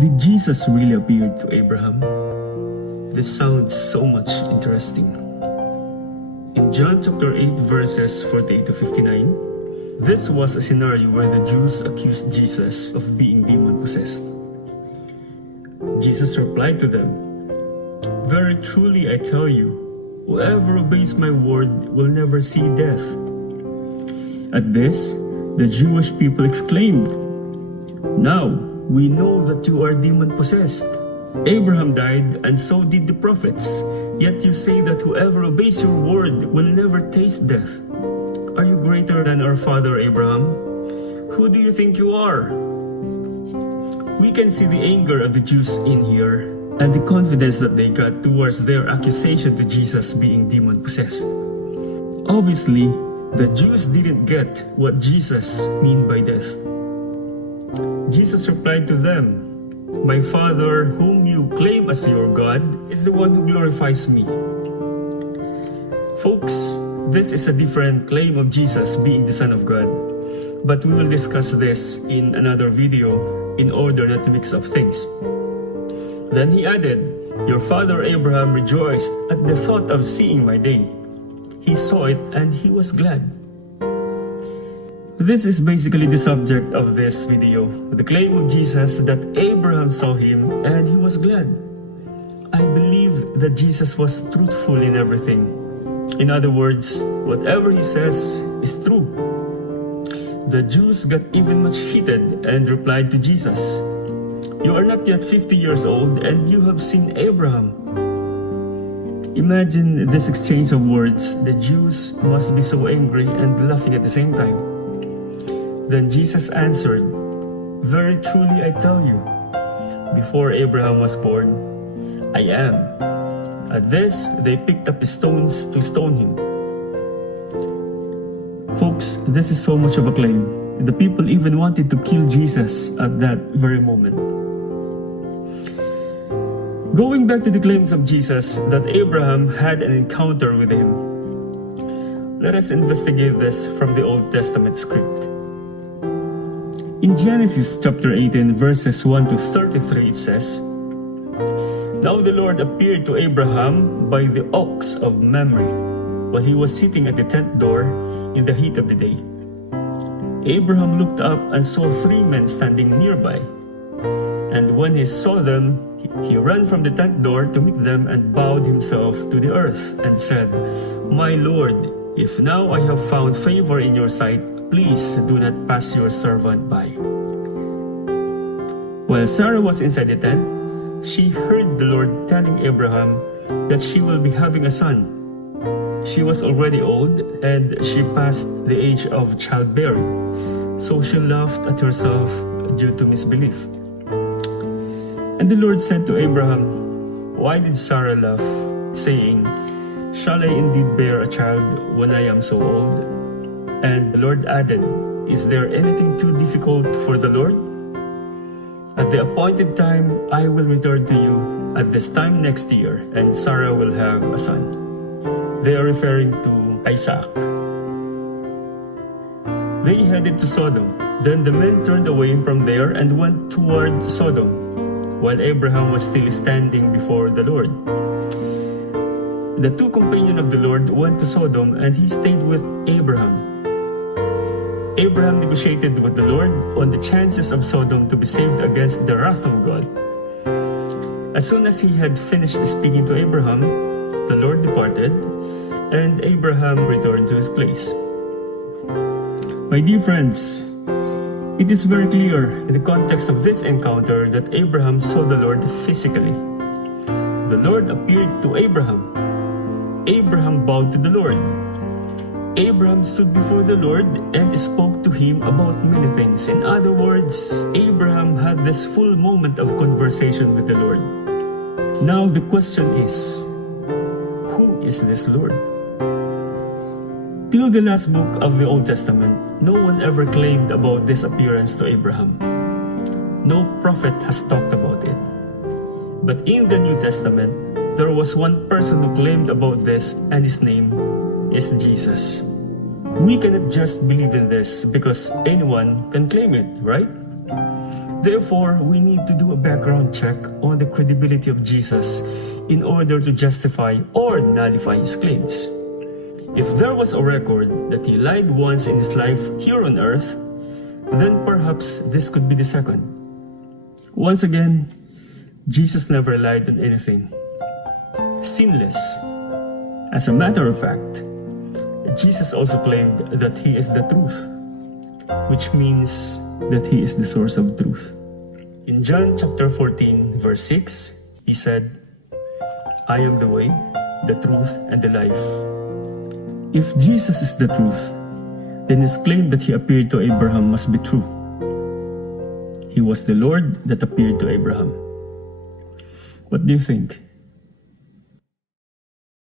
Did Jesus really appear to Abraham? This sounds so much interesting. In John chapter 8 verses 48 to 59, this was a scenario where the Jews accused Jesus of being demon-possessed. Jesus replied to them, "Very truly I tell you, whoever obeys my word will never see death." At this, the Jewish people exclaimed, "Now we know that you are demon-possessed. Abraham died and so did the prophets, yet you say that whoever obeys your word will never taste death. Are you greater than our father Abraham? Who do you think you are?" We can see the anger of the Jews in here and the confidence that they got towards their accusation to Jesus being demon-possessed. Obviously, the Jews didn't get what Jesus meant by death. Jesus replied to them, "My Father, whom you claim as your God, is the one who glorifies me." Folks, this is a different claim of Jesus being the Son of God, but we will discuss this in another video in order not to mix up things. Then he added, "Your father Abraham rejoiced at the thought of seeing my day. He saw it and he was glad." This is basically the subject of this video, the claim of Jesus that Abraham saw him and he was glad. I believe that Jesus was truthful in everything. In other words, whatever he says is true. The Jews got even much heated and replied to Jesus, "You are not yet 50 years old and you have seen Abraham." Imagine this exchange of words. The Jews must be so angry and laughing at the same time. Then Jesus answered, "Very truly I tell you, before Abraham was born, I am." At this, they picked up stones to stone him. Folks, this is so much of a claim. The people even wanted to kill Jesus at that very moment. Going back to the claims of Jesus that Abraham had an encounter with him, let us investigate this from the Old Testament script. In Genesis chapter 18 verses 1 to 33 it says, "Now the Lord appeared to Abraham by the oaks of Mamre, while he was sitting at the tent door in the heat of the day. Abraham looked up and saw 3 men standing nearby. And when he saw them, he ran from the tent door to meet them and bowed himself to the earth and said, 'My Lord, if now I have found favor in your sight, please do not pass your servant by.' While Sarah was inside the tent, she heard the Lord telling Abraham that she will be having a son. She was already old and she passed the age of childbearing, so she laughed at herself due to misbelief. And the Lord said to Abraham, 'Why did Sarah laugh, saying, Shall I indeed bear a child when I am so old?' And the Lord added, 'Is there anything too difficult for the Lord? At the appointed time, I will return to you at this time next year, and Sarah will have a son.'" They are referring to Isaac. They headed to Sodom. Then the men turned away from there and went toward Sodom, while Abraham was still standing before the Lord. The 2 companions of the Lord went to Sodom and he stayed with Abraham. Abraham negotiated with the Lord on the chances of Sodom to be saved against the wrath of God. As soon as he had finished speaking to Abraham, the Lord departed, and Abraham returned to his place. My dear friends, it is very clear in the context of this encounter that Abraham saw the Lord physically. The Lord appeared to Abraham. Abraham bowed to the Lord. Abraham stood before the Lord and spoke to him about many things. In other words, Abraham had this full moment of conversation with the Lord. Now the question is, who is this Lord? Till the last book of the Old Testament, no one ever claimed about this appearance to Abraham. No prophet has talked about it. But in the New Testament, there was one person who claimed about this, and his name is Jesus. We cannot just believe in this because anyone can claim it, right? Therefore, we need to do a background check on the credibility of Jesus in order to justify or nullify his claims. If there was a record that he lied once in his life here on earth, then perhaps this could be the second. Once again, Jesus never lied on anything. Sinless. As a matter of fact, Jesus also claimed that he is the truth, which means that he is the source of truth. In John chapter 14, verse 6, he said, I am the way, the truth, and the life. If Jesus is the truth, then his claim that he appeared to Abraham must be true. He was the Lord that appeared to Abraham. What do you think?